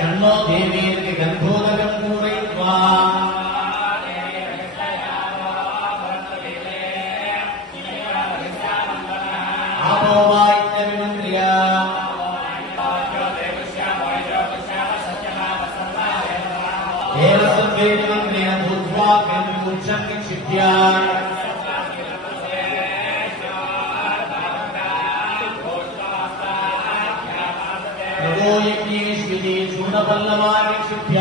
षण्णो देवीर्ति गन्धोदकं पूरयित्वा आपो वा इत्यभिमन्त्र्य देवसद्वेदमन्त्रेण भूत्वा गन्धूर्षं निक्षिप्य यज्ञेश्विनी चूर्णपल्लवानिक्षिप्य